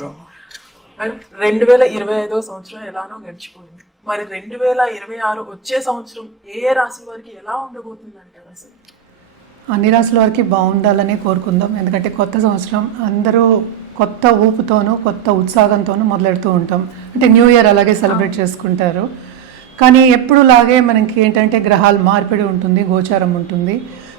నమస్కారం మేడం. 2025 సంవత్సరం ఎలానో గడిచిపోయింది. మరి 2026 వచ్చే సంవత్సరం ఏ రాశి వారికి ఎలా ఉండబోతుంది అంటారు? అసలు అన్ని రాసుల వారికి బాగుండాలని కోరుకుందాం. ఎందుకంటే కొత్త సంవత్సరం అందరూ కొత్త ఊపుతోనూ కొత్త ఉత్సాహంతోనూ మొదలెడుతూ ఉంటాం. అంటే న్యూ ఇయర్ అలాగే సెలబ్రేట్ చేసుకుంటారు. కానీ ఎప్పుడులాగే మనకి ఏంటంటే గ్రహాల మార్పిడి ఉంటుంది, గోచారం ఉంటుంది.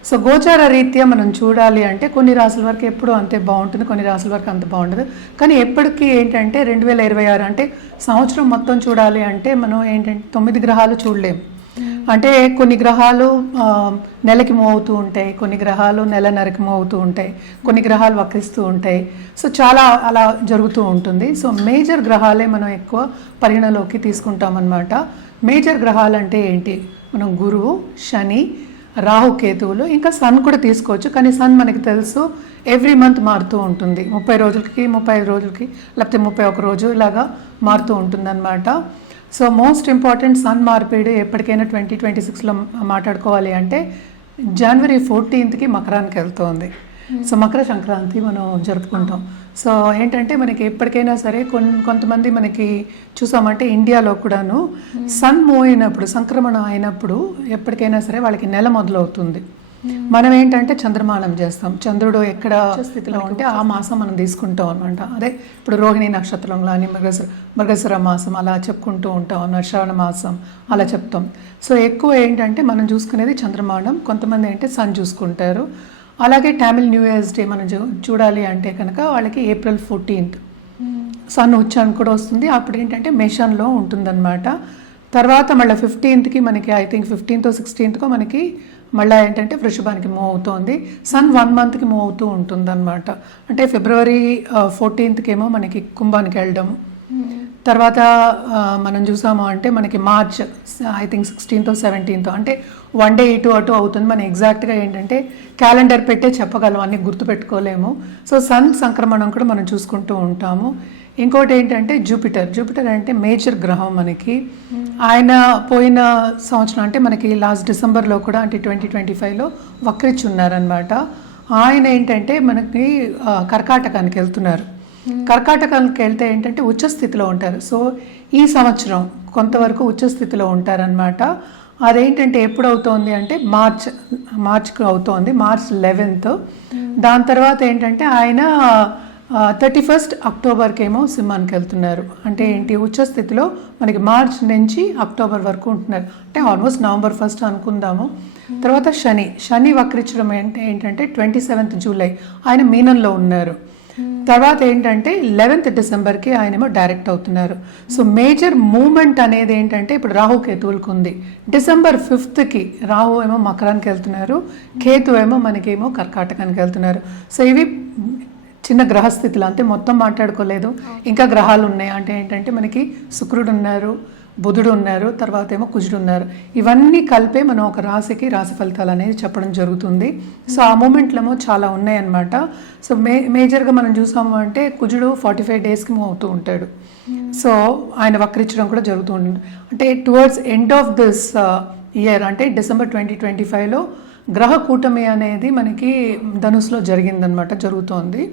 సో గోచార రీత్యా మనం చూడాలి అంటే కొన్ని రాసుల వరకు ఎప్పుడు అంతే బాగుంటుంది, కొన్ని రాసుల వరకు అంత బాగుండదు. కానీ ఎప్పటికీ ఏంటంటే 2026 అంటే సంవత్సరం మొత్తం చూడాలి అంటే మనం ఏంటంటే 9 గ్రహాలు చూడలేము. అంటే కొన్ని గ్రహాలు నెలకి మూవ్ అవుతూ ఉంటాయి, కొన్ని గ్రహాలు నెలన్నరకి మూవ్ అవుతూ ఉంటాయి, కొన్ని గ్రహాలు వక్రిస్తూ ఉంటాయి. సో చాలా అలా జరుగుతూ ఉంటుంది. సో మేజర్ గ్రహాలే మనం ఎక్కువ పరిగణలోకి తీసుకుంటాం అన్నమాట. మేజర్ గ్రహాలు అంటే ఏంటి? మనం గురువు, శని, రాహు, కేతువులు, ఇంకా సన్ కూడా తీసుకోవచ్చు. కానీ సన్ మనకి తెలుసు ఎవ్రీ మంత్ మారుతూ ఉంటుంది. 30 రోజులకి, 35 రోజులకి, లేకపోతే 31 రోజు ఇలాగా మారుతూ ఉంటుంది అన్నమాట. సో మోస్ట్ ఇంపార్టెంట్ సన్ మార్పిడి ఎప్పటికైనా 2026లో మాట్లాడుకోవాలి అంటే జనవరి 14కి మకరానికి వెళ్తుంది. సో మకర సంక్రాంతి మనం జరుపుకుంటాం. సో ఏంటంటే మనకి ఎప్పటికైనా సరే కొంతమంది మనకి చూసామంటే ఇండియాలో కూడాను సన్ మూవ్ అయినప్పుడు, సంక్రమణం అయినప్పుడు ఎప్పటికైనా సరే వాళ్ళకి నెల మొదలవుతుంది. మనం ఏంటంటే చంద్రమానం చేస్తాం. చంద్రుడు ఎక్కడ స్థితిలో ఉంటే ఆ మాసం మనం తీసుకుంటాం అనమాట. అదే ఇప్పుడు రోహిణి నక్షత్రం కానీ మృగశిర మాసం అలా చెప్పుకుంటూ ఉంటాం అన్నమాట. శ్రవణ మాసం అలా చెప్తాం. సో ఎక్కువ ఏంటంటే మనం చూసుకునేది చంద్రమానం. కొంతమంది ఏంటంటే సన్ చూసుకుంటారు. అలాగే టామిల్ న్యూ ఇయర్స్ డే మనం చూడాలి అంటే కనుక వాళ్ళకి April 14th సన్ ఉచ్చారణ కూడా వస్తుంది. అప్పుడు ఏంటంటే మేషంలో ఉంటుందన్నమాట. తర్వాత మళ్ళీ 15కి మనకి ఐ థింక్ 15th 16th మనకి మళ్ళీ ఏంటంటే వృషభానికి మూవ్ అవుతుంది. సన్ 1 మంత్కి మూవ్ అవుతూ ఉంటుంది అనమాట. అంటే February 14th ఏమో మనకి కుంభానికి వెళ్ళడం. తర్వాత మనం చూసాము అంటే మనకి March I think 16th 17th అంటే 1 డే ఇటు అటు అవుతుంది. మనం ఎగ్జాక్ట్గా ఏంటంటే క్యాలెండర్ పెట్టే చెప్పగలం, అన్ని గుర్తుపెట్టుకోలేము. సో సన్ సంక్రమణం కూడా మనం చూసుకుంటూ ఉంటాము. ఇంకోటి ఏంటంటే జూపిటర్ అంటే మేజర్ గ్రహం మనకి. ఆయన పోయిన సంవత్సరం అంటే మనకి లాస్ట్ డిసెంబర్లో కూడా అంటే 2025లో వక్రించి ఉన్నారనమాట. ఆయన ఏంటంటే మనకి కర్కాటకానికి వెళ్తున్నారు. కర్కాటకానికి వెళ్తే ఏంటంటే ఉచ్చస్థితిలో ఉంటారు. సో ఈ సంవత్సరం కొంతవరకు ఉచ్చస్థితిలో ఉంటారనమాట. అదేంటంటే ఎప్పుడు అవుతోంది అంటే మార్చ్కి అవుతోంది, March 11th. దాని తర్వాత ఏంటంటే ఆయన 31st అక్టోబర్కి ఏమో సింహానికి వెళ్తున్నారు. అంటే ఏంటి ఉచ్చస్థితిలో మనకి మార్చ్ నుంచి అక్టోబర్ వరకు ఉంటున్నారు. అంటే ఆల్మోస్ట్ November 1st అనుకుందాము. తర్వాత శని వక్రించడం ఏంటంటే 27th జూలై ఆయన మీనంలో ఉన్నారు. తర్వాత ఏంటంటే 11th డిసెంబర్కి ఆయనేమో డైరెక్ట్ అవుతున్నారు. సో మేజర్ మూమెంట్ అనేది ఏంటంటే ఇప్పుడు రాహు కేతువులకు ఉంది. December 5th రాహు ఏమో మకరానికి వెళ్తున్నారు, కేతు ఏమో మనకేమో కర్కాటకానికి వెళ్తున్నారు. సో ఇవి చిన్న గ్రహస్థితులు అంతే, మొత్తం మాట్లాడుకోలేదు. ఇంకా గ్రహాలు ఉన్నాయి అంటే ఏంటంటే మనకి శుక్రుడు ఉన్నారు, బుధుడు ఉన్నారు, తర్వాత ఏమో కుజుడు ఉన్నారు. ఇవన్నీ కలిపే మనం ఒక రాశికి రాశి ఫలితాలు అనేది చెప్పడం జరుగుతుంది. సో ఆ మూమెంట్లేమో చాలా ఉన్నాయన్నమాట. సో మేజర్గా మనం చూసాము అంటే కుజుడు 45 డేస్కి మూవ్ అవుతూ ఉంటాడు. సో ఆయన వక్రించడం కూడా జరుగుతూ ఉంటుంది. అంటే towards end of this year అంటే December 2025లో గ్రహ కూటమి అనేది మనకి ధనుసులో జరిగిందనమాట, జరుగుతోంది.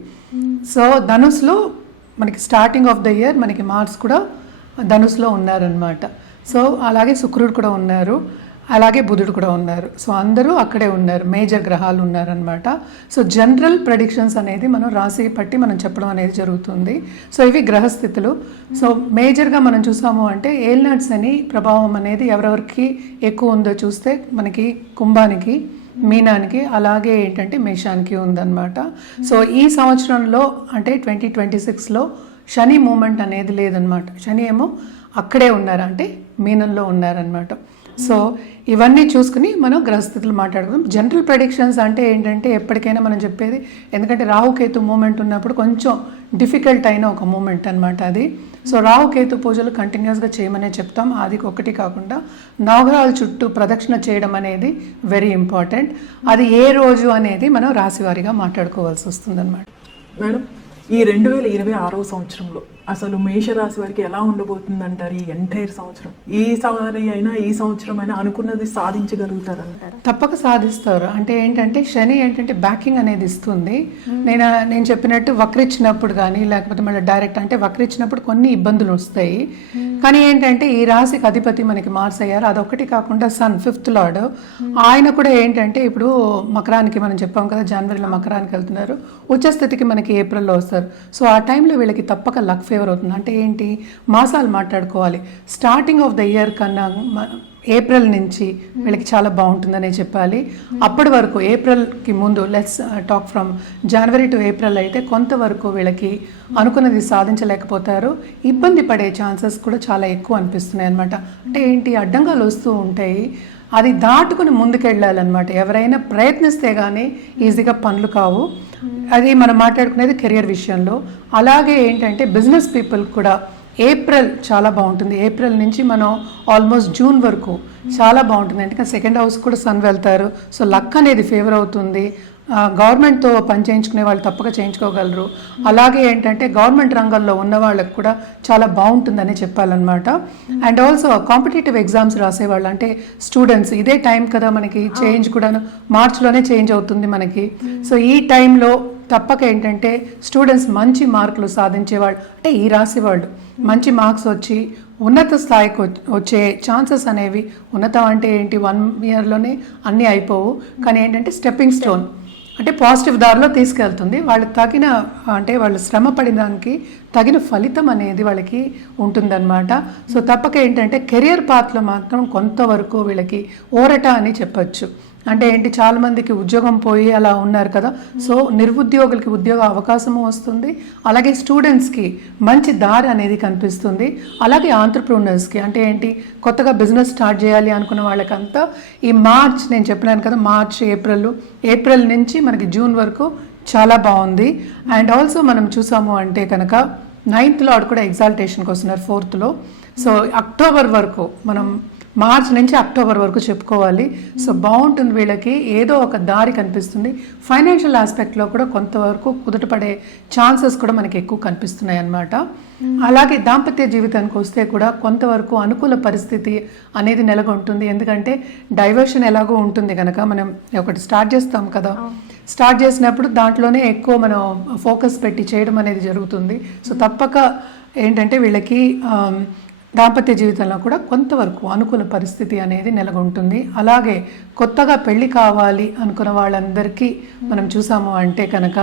సో ధనుసులో మనకి స్టార్టింగ్ ఆఫ్ ద ఇయర్ మనకి మార్స్ కూడా ధనుసులో ఉన్నారనమాట. సో అలాగే శుక్రుడు కూడా ఉన్నారు, అలాగే బుధుడు కూడా ఉన్నారు. సో అందరూ అక్కడే ఉన్నారు, మేజర్ గ్రహాలు ఉన్నారనమాట. సో జనరల్ ప్రెడిక్షన్స్ అనేది మనం రాశి పట్టి మనం చెప్పడం అనేది జరుగుతుంది. సో ఇవి గ్రహస్థితులు. సో మేజర్గా మనం చూసాము అంటే ఏలినాటి శని ప్రభావం అనేది ఎవరెవరికి ఎక్కువ ఉందో చూస్తే మనకి కుంభానికి, మీనానికి, అలాగే ఏంటంటే మేషానికి ఉందన్నమాట. సో ఈ సంవత్సరంలో అంటే 2026లో శని మూమెంట్ అనేది లేదనమాట. శని ఏమో అక్కడే ఉన్నారు, అంటే మీనంలో ఉన్నారనమాట. సో ఇవన్నీ చూసుకుని మనం గ్రహస్థితులు మాట్లాడుకుందాం. జనరల్ ప్రెడిక్షన్స్ అంటే ఏంటంటే ఎప్పటికైనా మనం చెప్పేది, ఎందుకంటే రాహుకేతు మూమెంట్ ఉన్నప్పుడు కొంచెం డిఫికల్ట్ అయిన ఒక మూమెంట్ అనమాట అది. సో రాహుకేతు పూజలు కంటిన్యూస్గా చేయమనే చెప్తాం. అది ఒకటి కాకుండా నవగ్రహాల చుట్టూ ప్రదక్షిణ చేయడం అనేది వెరీ ఇంపార్టెంట్. అది ఏ రోజు అనేది మనం రాశివారీగా మాట్లాడుకోవాల్సి వస్తుంది అనమాట. మేడం, ఈ 2026వ సంవత్సరంలో అసలు మేషరాశి వారికి ఎలా ఉండబోతుంది అంటారు? ఈ ఎంటైర్ సంవత్సరం ఈ సంవత్సరం అయినా అనుకున్నది సాధించగలుగుతారంటారు? తప్పక సాధిస్తారు. అంటే ఏంటంటే శని ఏంటంటే బ్యాకింగ్ అనేది ఇస్తుంది. నేను చెప్పినట్టు వక్రించినప్పుడు కానీ లేకపోతే మళ్ళీ డైరెక్ట్ అంటే వక్రించినప్పుడు కొన్ని ఇబ్బందులు వస్తాయి. కానీ ఏంటంటే ఈ రాశికి అధిపతి మనకి మార్స్ అయ్యారు. అదొక్కటి కాకుండా సన్ 5th లార్డ్ ఆయన కూడా ఏంటంటే ఇప్పుడు మకరానికి మనం చెప్పాం కదా, జనవరిలో మకరానికి వెళ్తున్నారు. ఉచ్చస్థితికి మనకి ఏప్రిల్లో వస్తారు. సో ఆ టైంలో వీళ్ళకి తప్పక లక్ ఫేవర్ అవుతుంది. అంటే ఏంటి, మాసాలు మాట్లాడుకోవాలి. స్టార్టింగ్ ఆఫ్ ద ఇయర్ కన్నా ఏప్రిల్ నుంచి వీళ్ళకి చాలా బాగుంటుందనే చెప్పాలి. అప్పటి వరకు ఏప్రిల్కి ముందు let's talk from January to April అయితే కొంతవరకు వీళ్ళకి అనుకున్నది సాధించలేకపోతారు. ఇబ్బంది పడే ఛాన్సెస్ కూడా చాలా ఎక్కువ అనిపిస్తున్నాయి అనమాట. అంటే ఏంటి, అడ్డంగాలు వస్తూ ఉంటాయి, అది దాటుకుని ముందుకెళ్ళాలన్నమాట. ఎవరైనా ప్రయత్నిస్తే కానీ ఈజీగా పనులు కావు. అది మనం మాట్లాడుకునేది కెరియర్ విషయంలో. అలాగే ఏంటంటే బిజినెస్ పీపుల్ కూడా ఏప్రిల్ చాలా బాగుంటుంది. ఏప్రిల్ నుంచి మనం ఆల్మోస్ట్ జూన్ వరకు చాలా బాగుంటుంది. ఎందుకంటే సెకండ్ హౌస్ కూడా సన్ వెళ్తారు. సో లక్ అనేది ఫేవర్ అవుతుంది. గవర్నమెంట్తో పని చేయించుకునే వాళ్ళు తప్పక చేయించుకోగలరు. అలాగే ఏంటంటే గవర్నమెంట్ రంగంలో ఉన్న వాళ్ళకి కూడా చాలా బాగుంటుందని చెప్పాలన్నమాట. అండ్ ఆల్సో కాంపిటేటివ్ ఎగ్జామ్స్ రాసేవాళ్ళు అంటే స్టూడెంట్స్ ఇదే టైం కదా మనకి చేంజ్ కూడా మార్చిలోనే చేంజ్ అవుతుంది మనకి. సో ఈ టైంలో తప్పక ఏంటంటే స్టూడెంట్స్ మంచి మార్కులు సాధించేవాళ్ళు అంటే ఈ రాశి వాళ్ళు మంచి మార్క్స్ వచ్చి ఉన్నత స్థాయికి వచ్చే ఛాన్సెస్ అనేవి, ఉన్నతం అంటే ఏంటి 1 ఇయర్లోనే అన్నీ అయిపోవు, కానీ ఏంటంటే స్టెప్పింగ్ స్టోన్ అంటే పాజిటివ్ దారిలో తీసుకెళ్తుంది. వాళ్ళకి తగిన అంటే వాళ్ళు శ్రమ పడిన దానికి తగిన ఫలితం అనేది వాళ్ళకి ఉంటుందన్నమాట. సో తప్పక ఏంటంటే కెరియర్ పాత్లో మాత్రం కొంతవరకు వీళ్ళకి ఊరట అని చెప్పచ్చు. అంటే ఏంటి, చాలా మందికి ఉద్యోగం పోయి అలా ఉన్నారు కదా. సో నిరుద్యోగులకి ఉద్యోగ అవకాశము వస్తుంది. అలాగే స్టూడెంట్స్కి మంచి దారి అనేది కనిపిస్తుంది. అలాగే ఆంటర్ప్రినర్స్కి అంటే ఏంటి, కొత్తగా బిజినెస్ స్టార్ట్ చేయాలి అనుకున్న వాళ్ళకంతా ఈ మార్చ్, నేను చెప్పినాను కదా, మార్చ్ ఏప్రిల్ నుంచి మనకి జూన్ వరకు చాలా బాగుంది. అండ్ ఆల్సో మనం చూసాము అంటే కనుక 9th లార్డ్ కూడా ఎగ్జాల్టేషన్కి వస్తున్నారు 4th. సో అక్టోబర్ వరకు మనం మార్చ్ నుంచి అక్టోబర్ వరకు చెప్పుకోవాలి. సో బాగుంటుంది వీళ్ళకి, ఏదో ఒక దారి కనిపిస్తుంది. ఫైనాన్షియల్ ఆస్పెక్ట్లో కూడా కొంతవరకు కుదుటపడే ఛాన్సెస్ కూడా మనకి ఎక్కువ కనిపిస్తున్నాయి అన్నమాట. అలాగే దాంపత్య జీవితానికి వస్తే కూడా కొంతవరకు అనుకూల పరిస్థితి అనేది నెలకొంటుంది. ఎందుకంటే డైవర్షన్ ఎలాగో ఉంటుంది కనుక మనం ఒకటి స్టార్ట్ చేస్తాం కదా, స్టార్ట్ చేసినప్పుడు దాంట్లోనే ఎక్కువ మనం ఫోకస్ పెట్టి చేయడం అనేది జరుగుతుంది. సో తప్పక ఏంటంటే వీళ్ళకి దాంపత్య జీవితంలో కూడా కొంతవరకు అనుకూల పరిస్థితి అనేది నెలకొంటుంది. అలాగే కొత్తగా పెళ్లి కావాలి అనుకున్న వాళ్ళందరికీ మనం చూసాము అంటే కనుక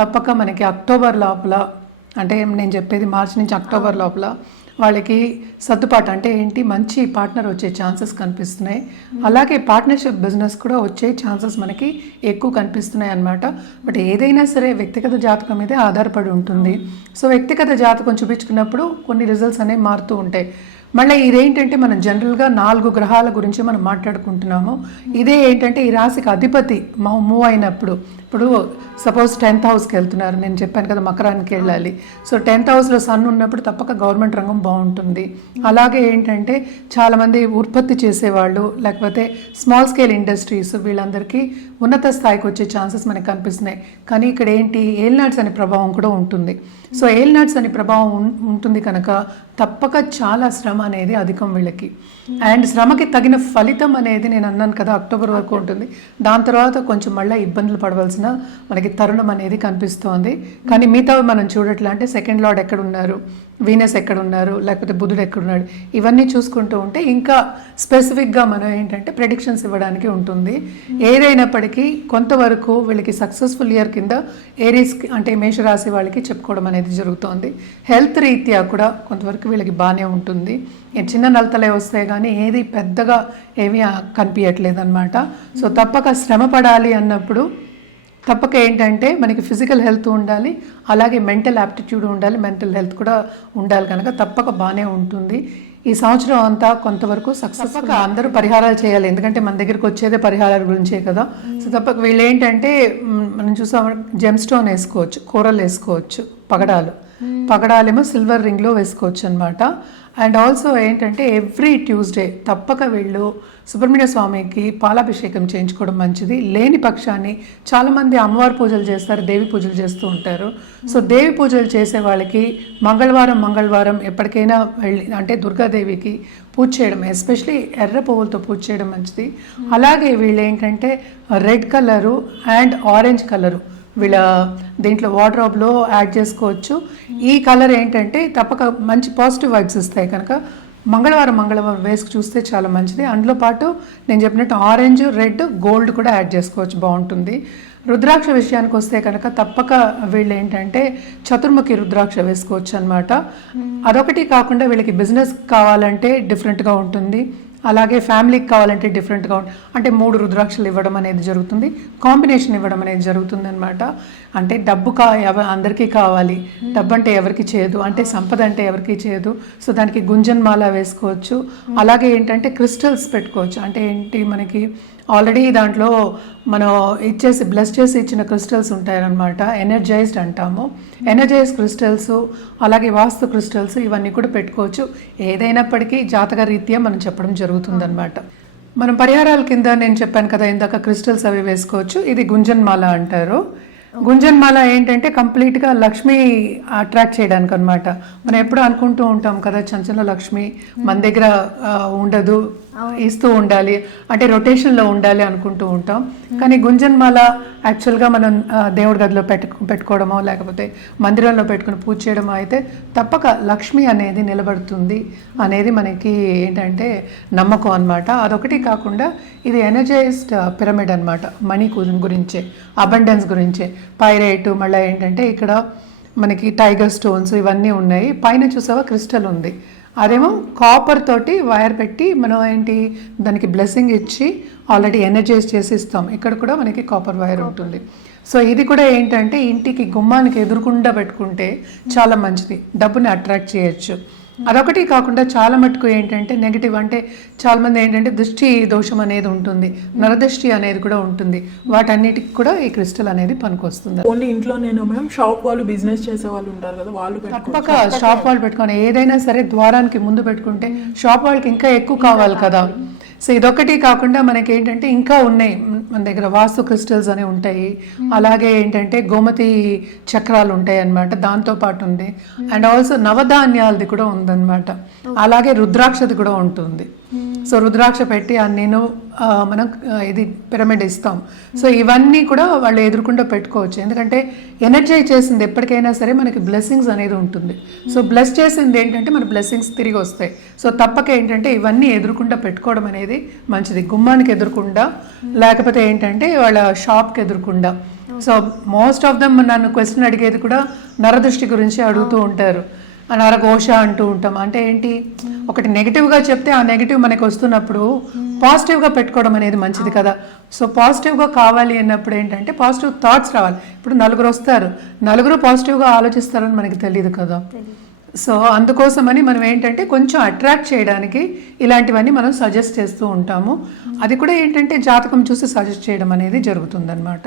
తప్పక మనకి అక్టోబర్ లోపల, అంటే నేను చెప్పేది మార్చి నుంచి అక్టోబర్ లోపల వాళ్ళకి సర్దుబాటు అంటే ఏంటి, మంచి పార్ట్నర్ వచ్చే ఛాన్సెస్ కనిపిస్తున్నాయి. అలాగే పార్ట్నర్షిప్ బిజినెస్ కూడా వచ్చే ఛాన్సెస్ మనకి ఎక్కువ కనిపిస్తున్నాయి అన్నమాట. బట్ ఏదైనా సరే వ్యక్తిగత జాతకం మీదే ఆధారపడి ఉంటుంది. సో వ్యక్తిగత జాతకం చూపించుకున్నప్పుడు కొన్ని రిజల్ట్స్ అనేవి మారుతూ ఉంటాయి. మళ్ళీ ఇదేంటంటే మనం జనరల్గా 4 గ్రహాల గురించి మనం మాట్లాడుకుంటున్నాము. ఇదే ఏంటంటే ఈ రాశికి అధిపతి మూవ్ అయినప్పుడు, ఇప్పుడు సపోజ్ 10th హౌస్కి వెళ్తున్నారు, నేను చెప్పాను కదా మకరానికి వెళ్ళాలి. సో 10th హౌస్లో సన్ ఉన్నప్పుడు తప్పక గవర్నమెంట్ రంగం బాగుంటుంది. అలాగే ఏంటంటే చాలామంది ఉత్పత్తి చేసేవాళ్ళు లేకపోతే స్మాల్ స్కేల్ ఇండస్ట్రీస్ వీళ్ళందరికీ ఉన్నత స్థాయికి వచ్చే ఛాన్సెస్ మనకు కనిపిస్తున్నాయి. కానీ ఇక్కడ ఏంటి, ఏలినాడ్స్ అనే ప్రభావం కూడా ఉంటుంది. సో ఏలినాడ్స్ అనే ప్రభావం ఉంటుంది కనుక తప్పక చాలా శ్రమ అనేది అధికం వీళ్ళకి. అండ్ శ్రమకి తగిన ఫలితం అనేది నేను అన్నాను కదా అక్టోబర్ వరకు ఉంటుంది. దాని తర్వాత కొంచెం మళ్ళీ ఇబ్బందులు పడవలసిన మనకి తరుణం అనేది కనిపిస్తోంది. కానీ మిగతా మనం చూడట్లా అంటే సెకండ్ లార్డ్ ఎక్కడ ఉన్నారు, వీనస్ ఎక్కడ ఉన్నారు, లేకపోతే బుధుడు ఎక్కడున్నాడు, ఇవన్నీ చూసుకుంటూ ఉంటే ఇంకా స్పెసిఫిక్గా మనం ఏంటంటే ప్రెడిక్షన్స్ ఇవ్వడానికి ఉంటుంది. ఏదైనప్పటికీ కొంతవరకు వీళ్ళకి సక్సెస్ఫుల్ ఇయర్ కింద ఏరీస్ అంటే మేషరాశి వాళ్ళకి చెప్పుకోవడం అనేది జరుగుతోంది. హెల్త్ రీత్యా కూడా కొంతవరకు వీళ్ళకి బాగానే ఉంటుంది. చిన్న నలతలే వస్తాయి కానీ ఏది పెద్దగా ఏమీ కనిపించట్లేదు అనమాట. సో తప్పక శ్రమ పడాలి అన్నప్పుడు తప్పక ఏంటంటే మనకి ఫిజికల్ హెల్త్ ఉండాలి, అలాగే మెంటల్ యాప్టిట్యూడ్ ఉండాలి, మెంటల్ హెల్త్ కూడా ఉండాలి కనుక తప్పక బాగానే ఉంటుంది. ఈ సంవత్సరం అంతా కొంతవరకు సక్సెస్ఫుల్. అందరూ పరిహారాలు చేయాలి, ఎందుకంటే మన దగ్గరికి వచ్చేదే పరిహారాల గురించే కదా. సో తప్పక వీళ్ళు ఏంటంటే మనం చూసాం జెమ్ స్టోన్ వేసుకోవచ్చు, కూరలు వేసుకోవచ్చు, పగడాలు పగడాలేమో సిల్వర్ రింగ్లో వేసుకోవచ్చు అనమాట. అండ్ ఆల్సో ఏంటంటే ఎవ్రీ ట్యూస్డే తప్పక వీళ్ళు సుబ్రహ్మణ్య స్వామికి పాలాభిషేకం చేయించుకోవడం మంచిది. లేని పక్షాన్ని చాలామంది అమ్మవారి పూజలు చేస్తారు, దేవి పూజలు చేస్తూ ఉంటారు. సో దేవి పూజలు చేసే వాళ్ళకి మంగళవారం ఎప్పటికైనా వెళ్ళి అంటే దుర్గాదేవికి పూజ చేయడం, ఎస్పెషలీ ఎర్ర పువ్వులతో పూజ చేయడం మంచిది. అలాగే వీళ్ళు ఏంటంటే red colour and orange colour వీళ్ళ దీంట్లో వార్డ్రోబ్లో యాడ్ చేసుకోవచ్చు. ఈ కలర్ ఏంటంటే తప్పక మంచి పాజిటివ్ వైబ్స్ ఇస్తాయి కనుక మంగళవారం వేసుకు చూస్తే చాలా మంచిది. అందులో పాటు నేను చెప్పినట్టు ఆరెంజ్, రెడ్, గోల్డ్ కూడా యాడ్ చేసుకోవచ్చు, బాగుంటుంది. రుద్రాక్ష విషయానికి వస్తే కనుక తప్పక వీళ్ళు ఏంటంటే చతుర్ముఖి రుద్రాక్ష వేసుకోవచ్చు అనమాట. అదొకటి కాకుండా వీళ్ళకి బిజినెస్ కావాలంటే డిఫరెంట్గా ఉంటుంది, అలాగే ఫ్యామిలీకి కావాలంటే డిఫరెంట్గా ఉంటుంది. అంటే 3 రుద్రాక్షలు ఇవ్వడం అనేది జరుగుతుంది, కాంబినేషన్ ఇవ్వడం అనేది జరుగుతుంది అనమాట. అంటే డబ్బు అందరికీ కావాలి, డబ్బు అంటే ఎవరికి చేయదు, అంటే సంపద అంటే ఎవరికి చేయదు. సో దానికి గుంజన్ మాల వేసుకోవచ్చు. అలాగే ఏంటంటే క్రిస్టల్స్ పెట్టుకోవచ్చు. అంటే ఏంటి, మనకి ఆల్రెడీ దాంట్లో మనం బ్లెస్ చేసి ఇచ్చిన క్రిస్టల్స్ ఉంటాయన్నమాట, ఎనర్జైజ్డ్ అంటాము. ఎనర్జైజ్డ్ క్రిస్టల్స్, అలాగే వాస్తు క్రిస్టల్స్, ఇవన్నీ కూడా పెట్టుకోవచ్చు. ఏదైనప్పటికీ జాతక రీత్యా మనం చెప్పడం జరుగుతుందన్నమాట. మనం పరిహారాల కింద నేను చెప్పాను కదా ఇందాక, క్రిస్టల్స్ అవి వేసుకోవచ్చు. ఇది గుంజన్ మాల అంటారు. గుంజన్ మాల ఏంటంటే కంప్లీట్గా లక్ష్మి అట్రాక్ట్ చేయడానికి అనమాట. మనం ఎప్పుడు అనుకుంటూ ఉంటాం కదా, చంచల లక్ష్మి మన దగ్గర ఉండదు, ఇస్తూ ఉండాలి, అంటే రొటేషన్లో ఉండాలి అనుకుంటూ ఉంటాం. కానీ గుంజన్ మాల యాక్చువల్గా మనం దేవుడి గదిలో పెట్టుకోవడమో లేకపోతే మందిరంలో పెట్టుకుని పూజ చేయడమో అయితే తప్పక లక్ష్మి అనేది నిలబడుతుంది అనేది మనకి ఏంటంటే నమ్మకం అనమాట. అదొకటి కాకుండా ఇది ఎనర్జైజ్డ్ పిరమిడ్ అనమాట, మనీ గురించే, అబండెన్స్ గురించే. పైరైట్, మళ్ళీ ఏంటంటే ఇక్కడ మనకి టైగర్ స్టోన్స్ ఇవన్నీ ఉన్నాయి. పైన చూసావా క్రిస్టల్ ఉంది, అదేమో కాపర్ తోటి వైర్ పెట్టి మనం ఏంటి దానికి బ్లెస్సింగ్ ఇచ్చి ఆల్రెడీ ఎనర్జైజ్ చేసి ఇస్తాం. ఇక్కడ కూడా మనకి కాపర్ వైర్ ఉంటుంది. సో ఇది కూడా ఏంటంటే ఇంటికి గుమ్మానికి ఎదురుకుండా పెట్టుకుంటే చాలా మంచిది, డబ్బుని అట్రాక్ట్ చేయొచ్చు. అదొకటి కాకుండా చాలా మటుకు ఏంటంటే నెగిటివ్, అంటే చాలా మంది ఏంటంటే దృష్టి దోషం అనేది ఉంటుంది, నరదృష్టి అనేది కూడా ఉంటుంది. వాటన్నిటికి కూడా ఈ క్రిస్టల్ అనేది పనికొస్తుంది. ఓన్లీ ఇంట్లో నేను మేము షాప్ వాళ్ళు, బిజినెస్ చేసే వాళ్ళు ఉంటారు కదా, వాళ్ళు తప్పక షాప్ వాళ్ళు పెట్టుకొని ఏదైనా సరే ద్వారానికి ముందు పెట్టుకుంటే షాప్ వాళ్ళకి ఇంకా ఎక్కువ కావాలి కదా. సో ఇదొకటి కాకుండా మనకి ఏంటంటే ఇంకా ఉన్నాయి మన దగ్గర, వాస్తు క్రిస్టల్స్ అనేవి ఉంటాయి. అలాగే ఏంటంటే గోమతి చక్రాలు ఉంటాయి అన్నమాట, దాంతో పాటు ఉంది. అండ్ ఆల్సో నవధాన్యాలది కూడా ఉందన్నమాట. అలాగే రుద్రాక్షది కూడా ఉంటుంది. సో రుద్రాక్ష పెట్టి నేను మనం ఇది పిరమిడ్ ఇస్తాం. సో ఇవన్నీ కూడా వాళ్ళు ఎదురుకుండా పెట్టుకోవచ్చు. ఎందుకంటే ఎనర్జైజ్ చేసింది ఎప్పటికైనా సరే మనకి బ్లెస్సింగ్స్ అనేది ఉంటుంది. సో బ్లెస్ చేసింది ఏంటంటే మన బ్లెస్సింగ్స్ తిరిగి వస్తాయి. సో తప్పక ఏంటంటే ఇవన్నీ ఎదురుకుండా పెట్టుకోవడం అనేది మంచిది. గుమ్మానికి ఎదురుకుండా, లేకపోతే ఏంటంటే వాళ్ళ షాప్కి ఎదురుకుండా. సో మోస్ట్ ఆఫ్ దమ్ నన్ను క్వశ్చన్ అడిగేది కూడా నరదృష్టి గురించి అడుగుతూ ఉంటారు. నరఘోష అంటూ ఉంటాం. అంటే ఏంటి, ఒకటి నెగిటివ్గా చెప్తే ఆ నెగిటివ్ మనకి వస్తున్నప్పుడు పాజిటివ్గా పెట్టుకోవడం అనేది మంచిది కదా. సో పాజిటివ్గా కావాలి అన్నప్పుడు ఏంటంటే పాజిటివ్ థాట్స్ రావాలి. ఇప్పుడు నలుగురు వస్తారు, నలుగురు పాజిటివ్గా ఆలోచిస్తారని మనకి తెలియదు కదా. సో అందుకోసమని మనం ఏంటంటే కొంచెం అట్రాక్ట్ చేయడానికి ఇలాంటివన్నీ మనం సజెస్ట్ చేస్తూ ఉంటాము. అది కూడా ఏంటంటే జాతకం చూసి సజెస్ట్ చేయడం అనేది జరుగుతుందన్నమాట.